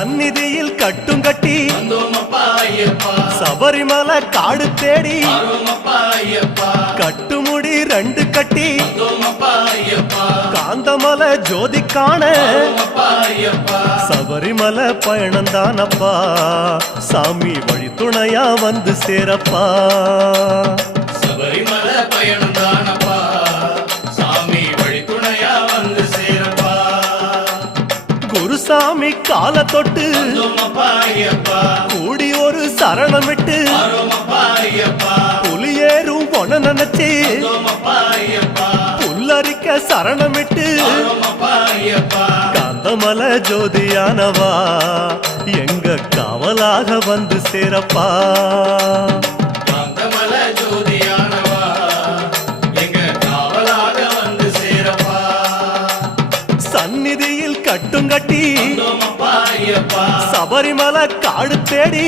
சந்நிதியில் கட்டும் கட்டி சபரிமலை காடு தேடி கட்டுமுடி 2 கட்டி காந்தமலை ஜோதி காண சபரிமலை பயணந்தானப்பா சாமி வழி துணையா வந்து சேரப்பா சபரிமலை பயணந்தானப்பா சாமி வழி துணையா வந்து சேரப்பா குருசாமி கால தொட்டு கூடி ஒரு சரணமிட்டு புலியேறும் பொன நினைச்சு புல்லரிக்க சரணமிட்டு காந்தமலை ஜோதியானவா எங்க காவலாக வந்து சேரப்பா காந்தமலை ஜோதியானவா எங்க காவலாக வந்து சேரப்பா சந்நிதியில் கட்டும் கட்டி சபரிமலை காடு தேடி